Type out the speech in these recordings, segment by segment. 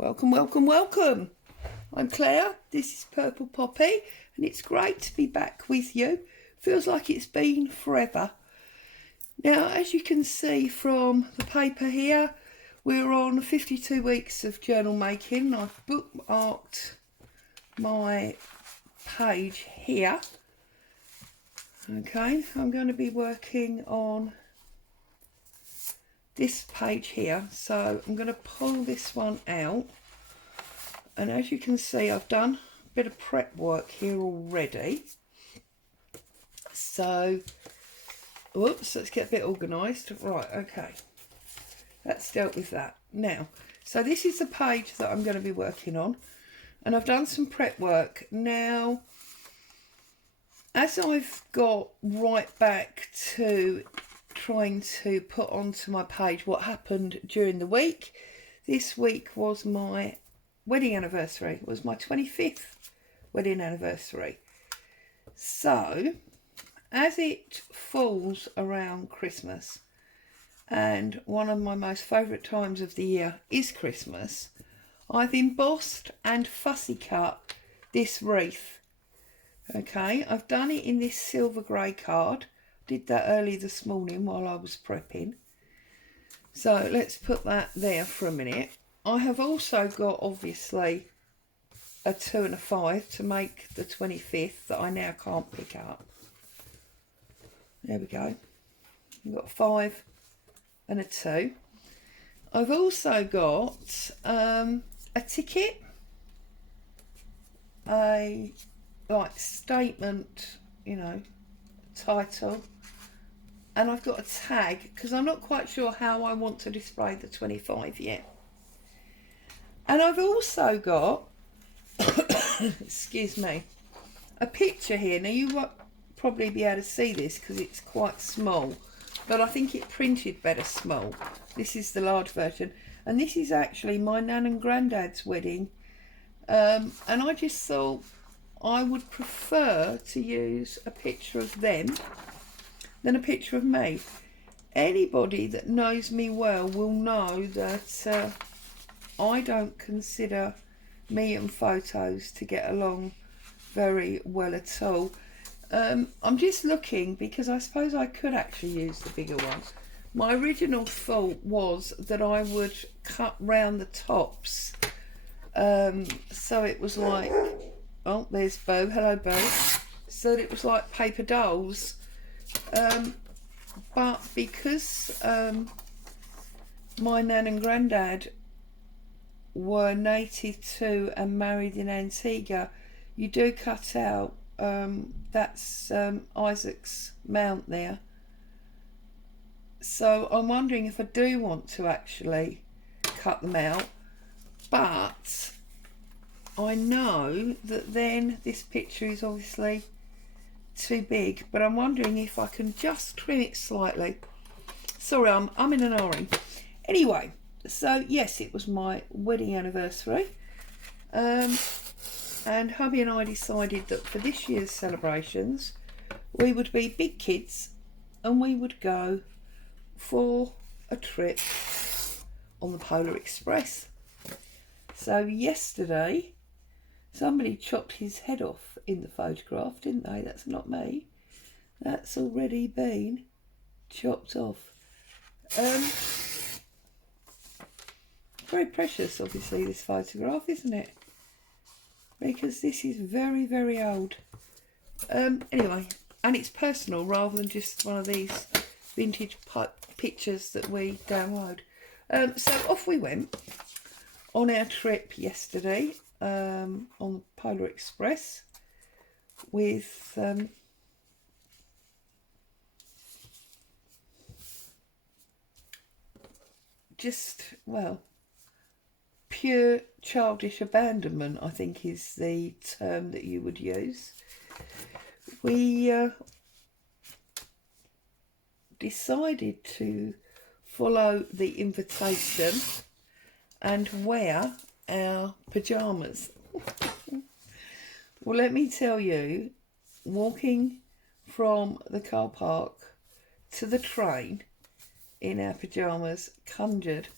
Welcome, welcome, welcome. I'm Claire, this is Purple Poppy, and it's great to be back with you. Feels like it's been forever. Now, as you can see from the paper here, we're on 52 weeks of journal making. I've bookmarked my page here. Okay, I'm going to be working on this page here, so I'm going to pull this one out, and as you can see I've done a bit of prep work here already. So whoops, let's get a bit organised. Right, okay, that's dealt with that. Now, so this is the page that I'm going to be working on, and I've done some prep work. Now, as I've got right back to trying to put onto my page what happened during the week, this week was my wedding anniversary. It was my 25th wedding anniversary. So, as it falls around Christmas, and one of my most favourite times of the year is Christmas, I've embossed and fussy cut this wreath. Okay, I've done it in this silver grey card. Did that early this morning while I was prepping. So let's put that there for a minute. I have also got obviously a 2 and a 5 to make the 25th that I now can't pick up. There we go. I've got a 5 and a 2. I've also got a ticket, a statement, title, and I've got a tag because I'm not quite sure how I want to display the 25 yet. And I've also got excuse me, a picture here. Now you won't probably be able to see this because it's quite small, but I think it printed better small. This is the large version, and this is actually my nan and granddad's wedding, and I just thought I would prefer to use a picture of them than a picture of me. Anybody that knows me well will know that I don't consider me and photos to get along very well at all. I'm just looking because I suppose I could actually use the bigger one. My original thought was that I would cut round the tops, so it was like, oh, there's Bo. Hello, Bo. So that it was like paper dolls. But because my nan and granddad were native to and married in Antigua, you do cut out, that's Isaac's mount there. So I'm wondering if I do want to actually cut them out, but I know that then this picture is obviously too big, but I'm wondering if I can just trim it slightly. Sorry, I'm in an hurry. Anyway, so yes, it was my wedding anniversary, and hubby and I decided that for this year's celebrations we would be big kids and we would go for a trip on the Polar Express. So yesterday somebody chopped his head off in the photograph, didn't they? That's not me. That's already been chopped off. Very precious, obviously, this photograph, isn't it? Because this is very, very old. Anyway, and it's personal rather than just one of these vintage pictures that we download. So off we went on our trip yesterday, on the Polar Express with pure childish abandonment, I think is the term that you would use. We decided to follow the invitation and wear our pyjamas. Well, let me tell you, walking from the car park to the train in our pyjamas conjured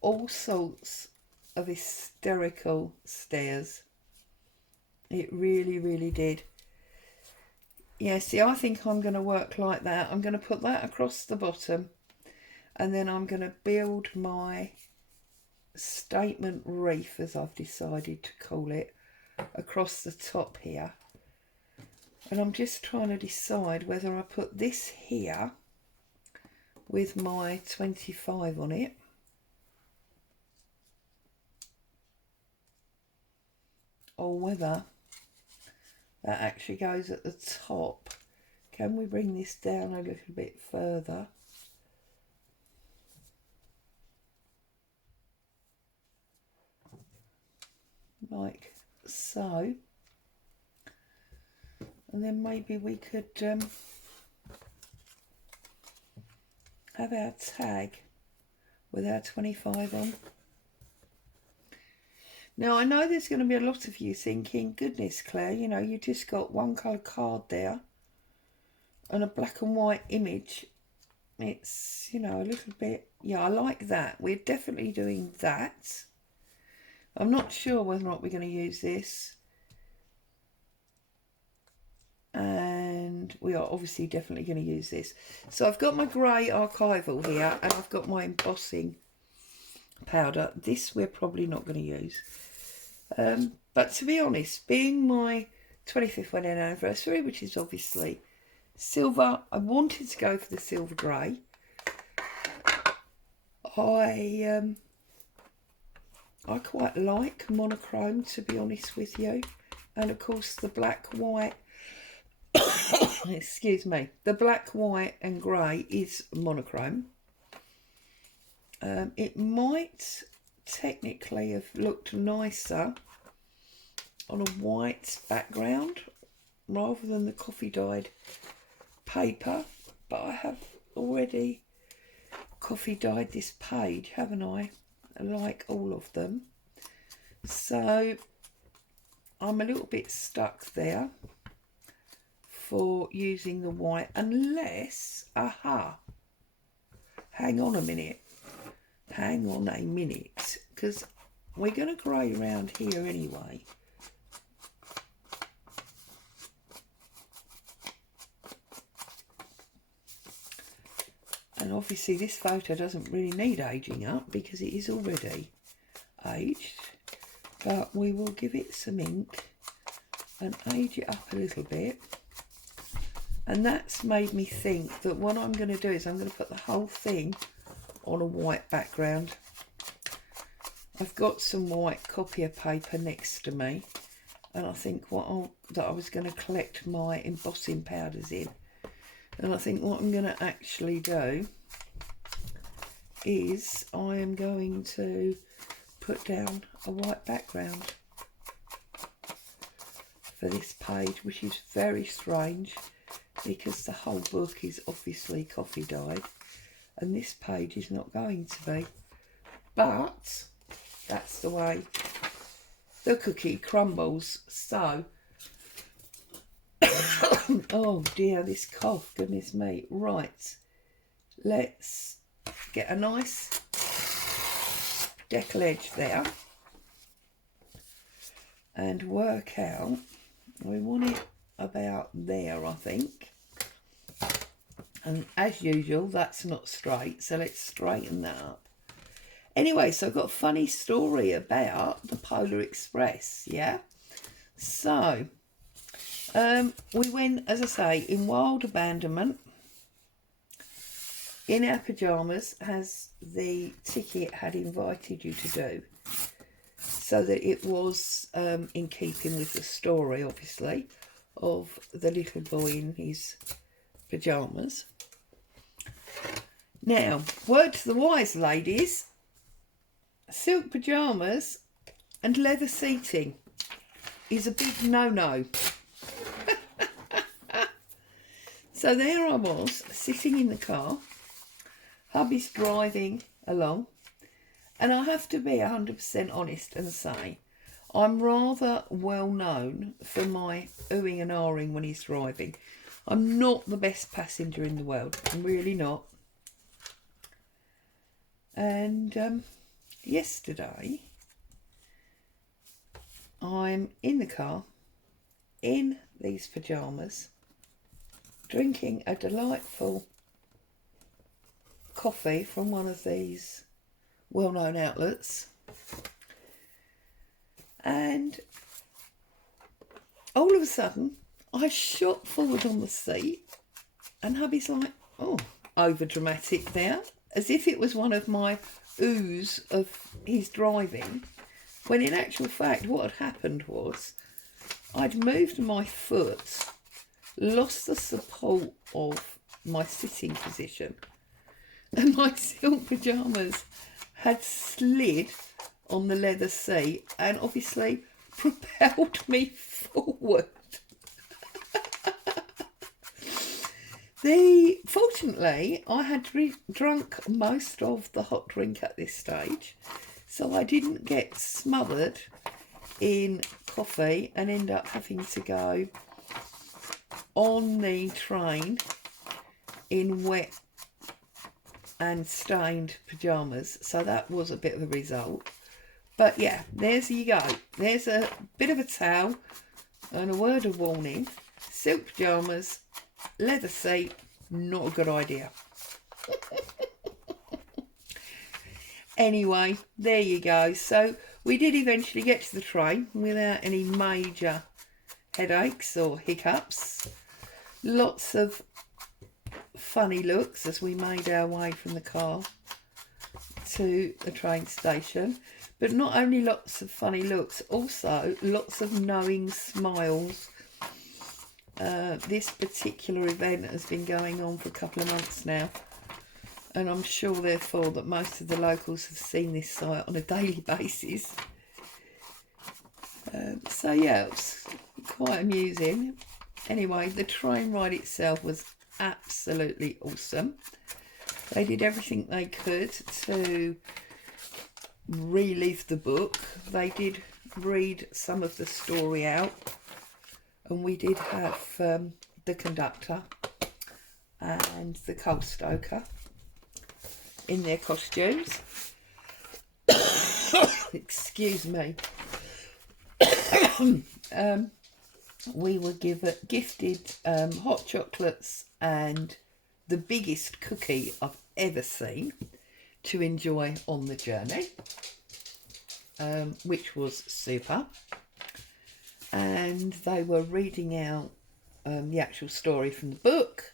all sorts of hysterical stares. It really, really did. Yeah, see, I think I'm going to work like that. I'm going to put that across the bottom, and then I'm going to build my statement reef, as I've decided to call it, across the top here. And I'm just trying to decide whether I put this here with my 25 on it, or whether that actually goes at the top. Can we bring this down a little bit further? Like so. And then maybe we could have our tag with our 25 on. Now, I know there's going to be a lot of you thinking, goodness, Claire, you know, you just got one colour card there and a black and white image. It's, you know, a little bit, yeah, I like that. We're definitely doing that. I'm not sure whether or not we're going to use this. And we are obviously definitely going to use this. So I've got my grey archival here, and I've got my embossing powder. This we're probably not going to use. But to be honest, being my 25th wedding anniversary, which is obviously silver, I wanted to go for the silver grey. I quite like monochrome, to be honest with you. And of course the black, white, excuse me, the black, white and grey is monochrome. It might technically have looked nicer on a white background rather than the coffee dyed paper, but I have already coffee dyed this page, haven't I? Like all of them. So I'm a little bit stuck there for using the white, unless, aha, hang on a minute, because we're going to grey around here anyway. And obviously this photo doesn't really need aging up because it is already aged, but we will give it some ink and age it up a little bit. And that's made me think that what I'm going to do is I'm going to put the whole thing on a white background. I've got some white copier paper next to me, and I think that I was going to collect my embossing powders in. And I think what I'm going to actually do is I am going to put down a white background for this page, which is very strange because the whole book is obviously coffee dyed and this page is not going to be. But that's the way the cookie crumbles. So oh dear, this cough, goodness me. Right, let's get a nice decal edge there and work out, we want it about there, I think. And as usual, that's not straight, so let's straighten that up. Anyway, so I've got a funny story about the Polar Express, yeah? So we went, as I say, in wild abandonment, in our pyjamas, as the ticket had invited you to do, so that it was in keeping with the story, obviously, of the little boy in his pyjamas. Now, word to the wise ladies, silk pyjamas and leather seating is a big no-no. So there I was, sitting in the car, hubby's driving along, and I have to be 100% honest and say I'm rather well known for my oohing and ahhing when he's driving. I'm not the best passenger in the world, I'm really not. And yesterday I'm in the car, in these pyjamas, drinking a delightful coffee from one of these well-known outlets, and all of a sudden I shot forward on the seat and hubby's like, oh, over dramatic there, as if it was one of my oohs of his driving, when in actual fact what had happened was I'd moved my foot, lost the support of my sitting position, and my silk pyjamas had slid on the leather seat and obviously propelled me forward. Fortunately, I had drunk most of the hot drink at this stage, so I didn't get smothered in coffee and end up having to go on the train in wet and stained pyjamas. So that was a bit of a result. But yeah, there's you go. There's a bit of a towel and a word of warning. Silk pyjamas, leather seat, not a good idea. Anyway, there you go. So we did eventually get to the train without any major headaches or hiccups. Lots of funny looks as we made our way from the car to the train station. But not only lots of funny looks, also lots of knowing smiles. This particular event has been going on for a couple of months now, and I'm sure therefore that most of the locals have seen this site on a daily basis. So yeah, it was quite amusing. Anyway, the train ride itself was absolutely awesome. They did everything they could to relive the book. They did read some of the story out, and we did have the conductor and the coal stoker in their costumes. Excuse me. We were gifted hot chocolates and the biggest cookie I've ever seen to enjoy on the journey, which was super. And they were reading out the actual story from the book.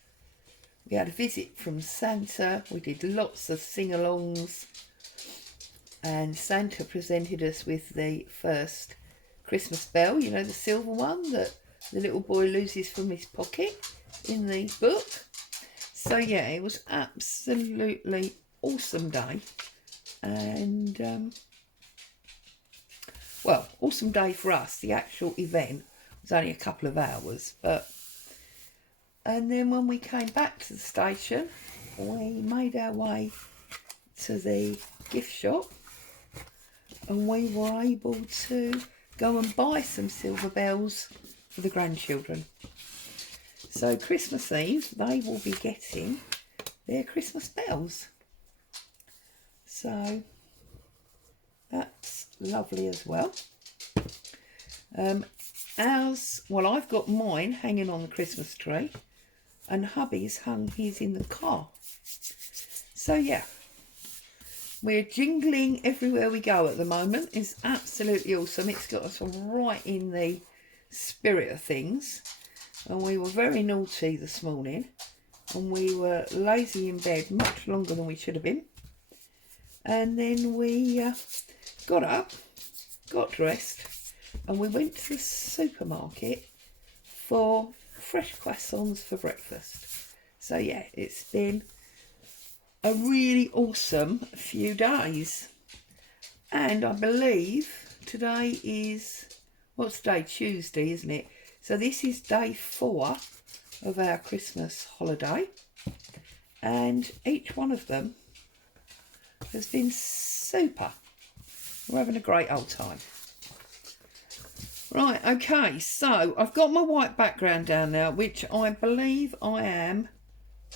We had a visit from Santa. We did lots of sing-alongs, and Santa presented us with the first Christmas bell, you know, the silver one that the little boy loses from his pocket in the book. So yeah, it was absolutely awesome day, and well, awesome day for us. The actual event was only a couple of hours, and then when we came back to the station, we made our way to the gift shop, and we were able to go and buy some silver bells for the grandchildren. So Christmas Eve, they will be getting their Christmas bells. So that's lovely as well. I've got mine hanging on the Christmas tree, and hubby's hung his in the car. So yeah, we're jingling everywhere we go at the moment. It's absolutely awesome. It's got us right in the spirit of things. And we were very naughty this morning, and we were lazy in bed much longer than we should have been. And then we got up, got dressed, and we went to the supermarket for fresh croissants for breakfast. So yeah, it's been a really awesome few days. And I believe today is, what's today? Tuesday, isn't it? So this is day 4 of our Christmas holiday, and each one of them has been super. We're having a great old time. Right, okay, so I've got my white background down now, which I believe I am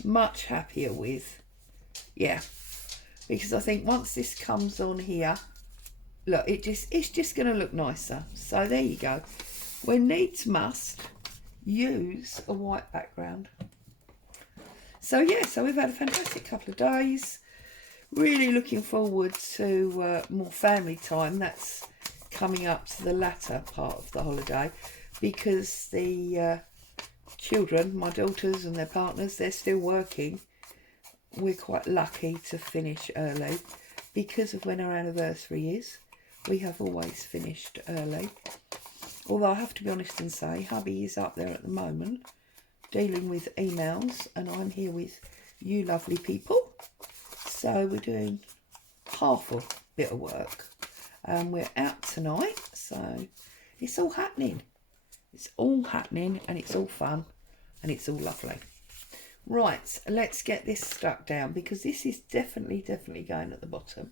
much happier with. Yeah, because I think once this comes on here, look, it's just going to look nicer. So there you go. When needs must, use a white background. So yeah, so we've had a fantastic couple of days. Really looking forward to more family time. That's coming up to the latter part of the holiday, because the children, my daughters and their partners, they're still working. We're quite lucky to finish early because of when our anniversary is. We have always finished early. Although I have to be honest and say, hubby is up there at the moment dealing with emails, and I'm here with you lovely people. So we're doing half a bit of work. We're out tonight, so it's all happening. It's all happening, and it's all fun, and it's all lovely. Right, let's get this stuck down, because this is definitely going at the bottom.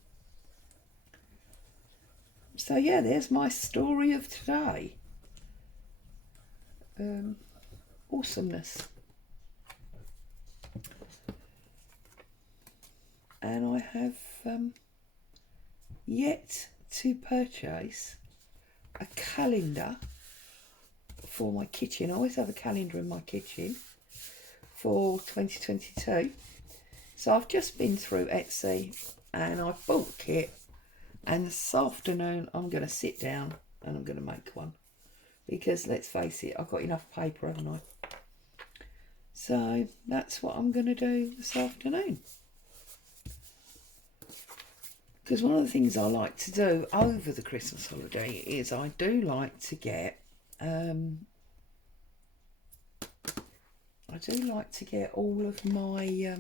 So yeah, there's my story of today. Awesomeness. And I have yet to purchase a calendar for my kitchen. I always have a calendar in my kitchen for 2022. So I've just been through Etsy and I've bought a kit, and this afternoon I'm going to sit down and I'm going to make one, because let's face it, I've got enough paper, haven't I? So that's what I'm going to do this afternoon. Because one of the things I like to do over the Christmas holiday is I do like to get all of my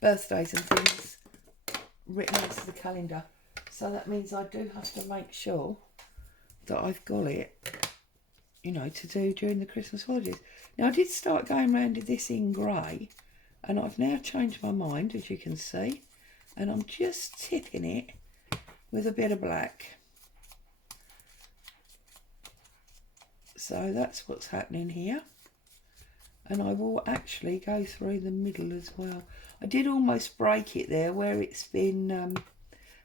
birthdays and things written onto the calendar. So that means I do have to make sure that I've got it, you know, to do during the Christmas holidays. Now I did start going around with this in grey, and I've now changed my mind, as you can see, and I'm just tipping it with a bit of black. So that's what's happening here. And I will actually go through the middle as well. I did almost break it there where it's been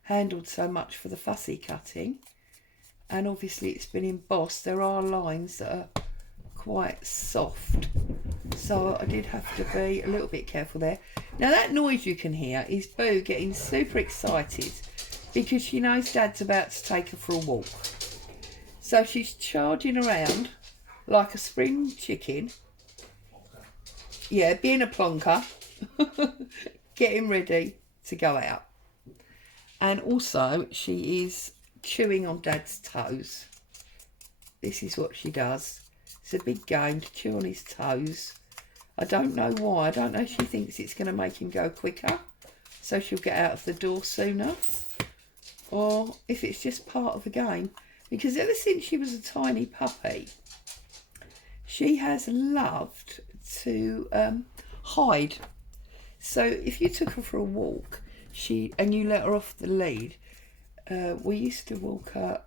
handled so much for the fussy cutting. And obviously it's been embossed. There are lines that are quite soft. So I did have to be a little bit careful there. Now that noise you can hear is Boo getting super excited because she knows Dad's about to take her for a walk. So she's charging around like a spring chicken. Yeah, being a plonker. Getting ready to go out. And also she is chewing on Dad's toes. This is what she does. It's a big game to chew on his toes. I don't know why. I don't know if she thinks it's going to make him go quicker, so she'll get out of the door sooner, or if it's just part of the game. Because ever since she was a tiny puppy, she has loved to hide. So if you took her for a walk, and you let her off the lead, we used to walk her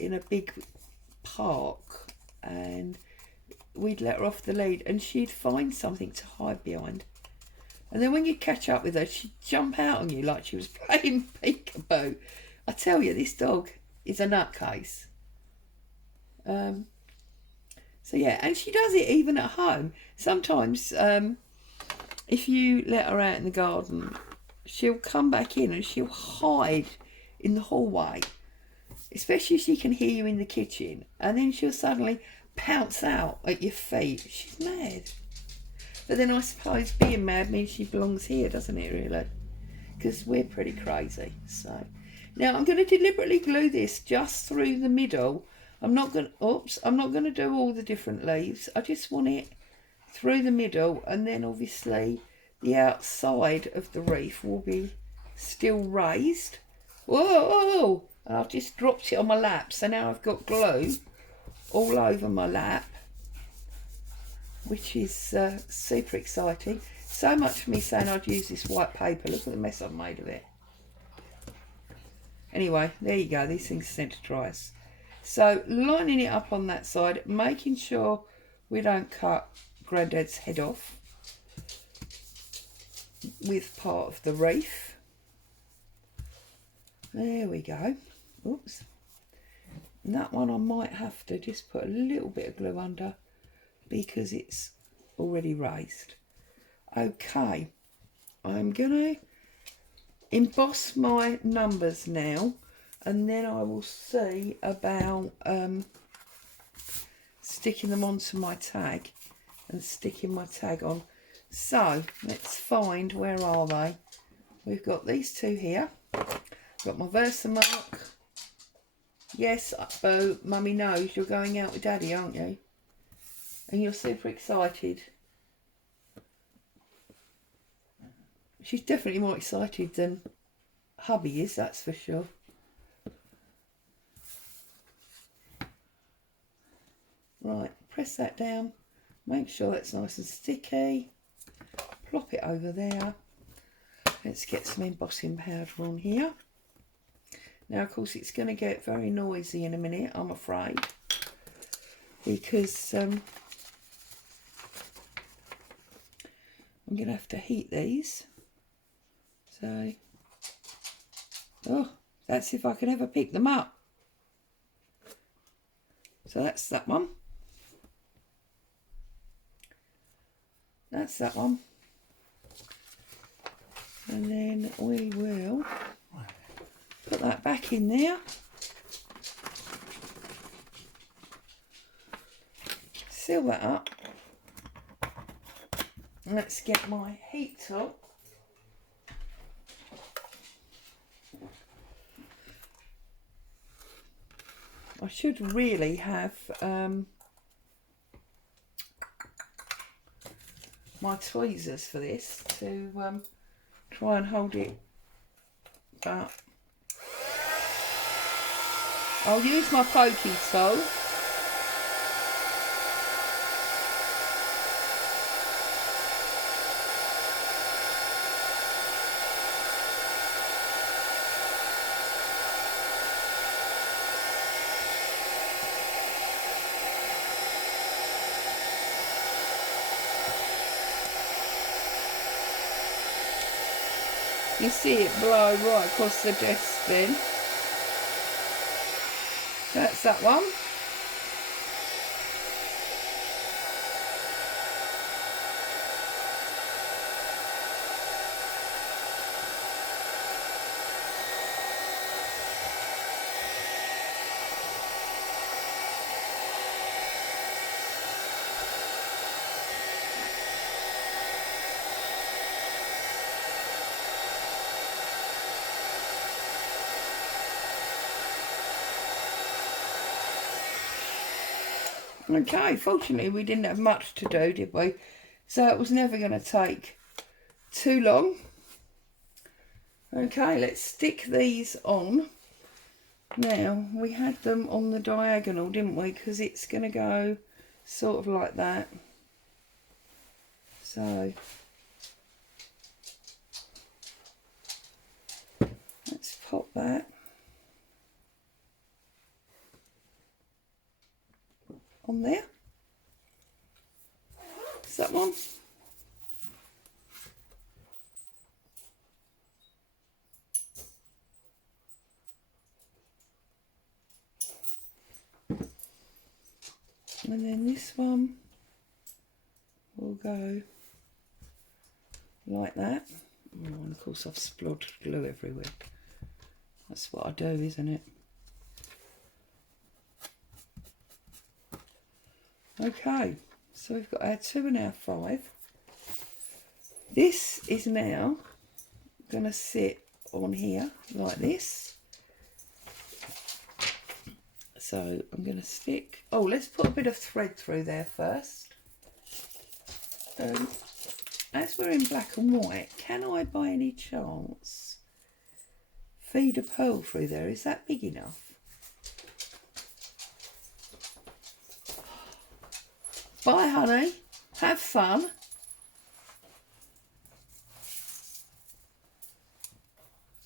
in a big park, and we'd let her off the lead and she'd find something to hide behind. And then when you catch up with her, she'd jump out on you like she was playing peekaboo. I tell you, this dog is a nutcase. So yeah, and she does it even at home. Sometimes if you let her out in the garden, she'll come back in and she'll hide in the hallway, especially if she can hear you in the kitchen, and then she'll suddenly pounce out at your feet. She's mad. But then I suppose being mad means she belongs here, doesn't it, really? Because we're pretty crazy. So now I'm going to deliberately glue this just through the middle. I'm not going to do all the different leaves. I just want it through the middle, and then obviously the outside of the wreath will be still raised. Whoa! And I've just dropped it on my lap, so now I've got glue all over my lap, which is super exciting. So much for me saying I'd use this white paper. Look at the mess I've made of it. Anyway, there you go. These things are sent to dry us. So lining it up on that side, making sure we don't cut Granddad's head off with part of the wreath. There we go. Oops. And that one I might have to just put a little bit of glue under because it's already raised. Okay, I'm going to emboss my numbers now, and then I will see about sticking them onto my tag and sticking my tag on. So let's find, where are they? We've got these two here. Got my Versamark. Yes, Bo, Mummy knows you're going out with Daddy, aren't you? And you're super excited. She's definitely more excited than hubby is, that's for sure. Right, press that down. Make sure that's nice and sticky. Plop it over there. Let's get some embossing powder on here. Now, of course, it's going to get very noisy in a minute, I'm afraid, because I'm going to have to heat these. So, oh, that's if I can ever pick them up. So that's that one. That's that one. And then we will put that back in there. Seal that up. Let's get my heat top. I should really have my tweezers for this to try and hold it, but I'll use my pokey tool. You see it blow right across the desk then. That's that one. Okay, fortunately we didn't have much to do, did we? So it was never going to take too long. Okay, let's stick these on. Now, we had them on the diagonal, didn't we? Because it's going to go sort of like that. So, let's pop that on there. Is that one? And then this one will go like that. Oh, and of course I've splodged glue everywhere. That's what I do, isn't it? Okay, so we've got our 2 and our 5. This is now going to sit on here like this. So I'm going to stick, oh, let's put a bit of thread through there first. As we're in black and white, can I by any chance feed a pearl through there? Is that big enough? Bye, honey. Have fun.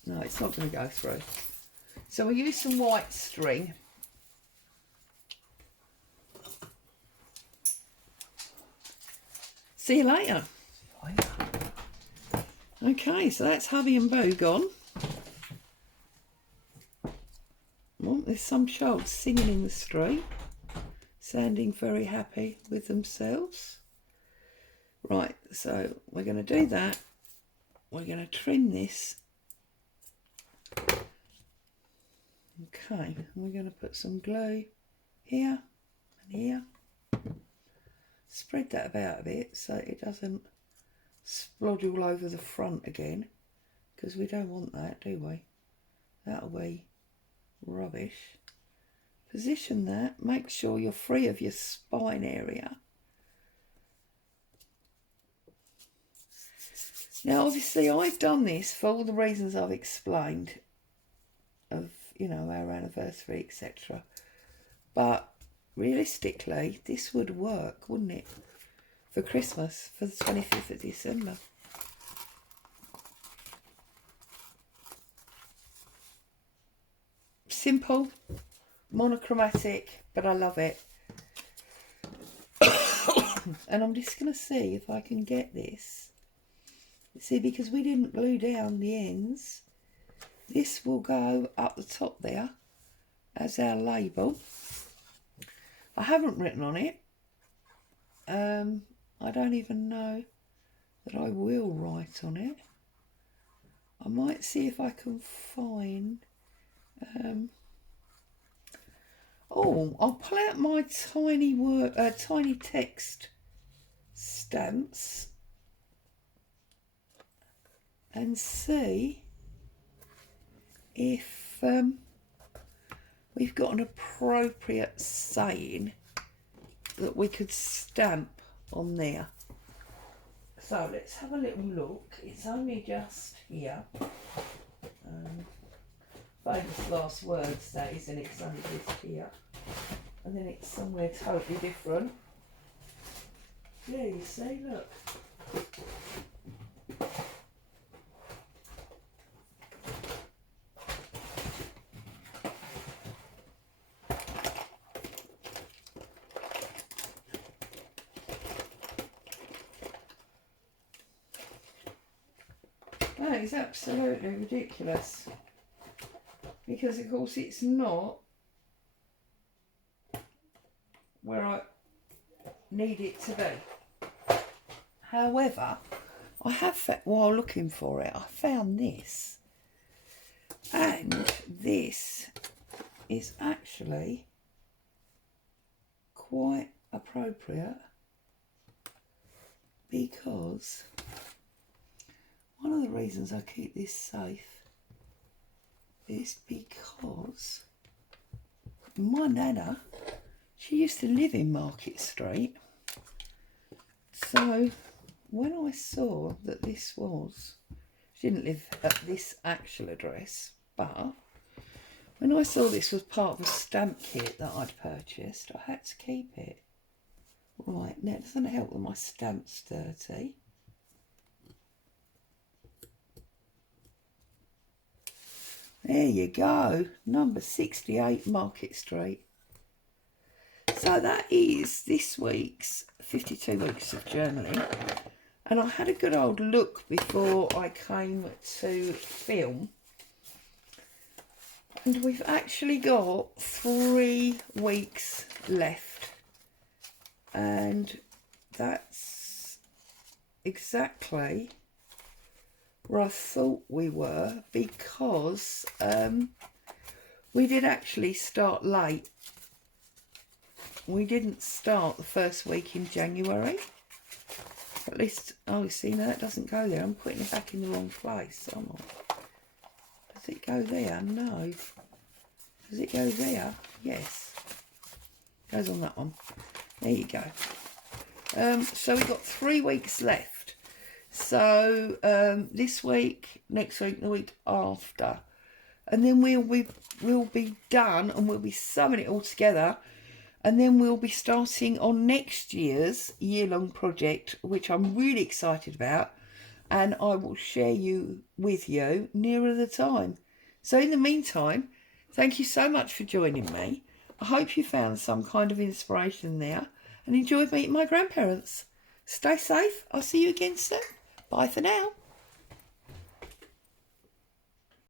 No, it's not going to go through. So we'll use some white string. See you later. Okay, so that's hubby and Boo gone. Oh, there's some child singing in the street, sounding very happy with themselves. Right, so we're going to do that. We're going to trim this. Okay, we're going to put some glue here and here. Spread that about a bit so it doesn't splodge all over the front again, because we don't want that, do we? That'll be rubbish. Position that, make sure you're free of your spine area. Now obviously I've done this for all the reasons I've explained of, you know, our anniversary, etc. But realistically this would work, wouldn't it? For Christmas, for the 25th of December. Simple, monochromatic, but I love it. And I'm just going to see if I can get this. See, because we didn't glue down the ends, this will go up the top there as our label. I haven't written on it. I don't even know that I will write on it. I might see if I can find... I'll pull out my tiny text stamps and see if we've got an appropriate saying that we could stamp on there. So let's have a little look. It's only just here. Famous last words, that is, and it's only just here. And then it's somewhere totally different. Yeah, you see, look. That is absolutely ridiculous. Because of course it's not where I need it to be. However, I have, while looking for it, I found this. And this is actually quite appropriate, because one of the reasons I keep this safe is because my nana, she used to live in Market Street. So when I saw that this was, she didn't live at this actual address, but when I saw this was part of a stamp kit that I'd purchased, I had to keep it. Right, now it doesn't help that my stamp's dirty. There you go, number 68 Market Street. So that is this week's 52 weeks of journaling. And I had a good old look before I came to film. And we've actually got 3 weeks left. And that's exactly where I thought we were, because we did actually start late. We didn't start the first week in January. At least, oh, see, no, that doesn't go there. I'm putting it back in the wrong place, aren't I? Does it go there? No. Does it go there? Yes. Goes on that one. There you go. So we've got 3 weeks left. So this week, next week, the week after, and then we'll be done, and we'll be summing it all together, and then we'll be starting on next year's year-long project, which I'm really excited about, and I will share with you nearer the time. So in the meantime, thank you so much for joining me. I hope you found some kind of inspiration there and enjoyed meeting my grandparents. Stay safe. I'll see you again soon. Bye for now.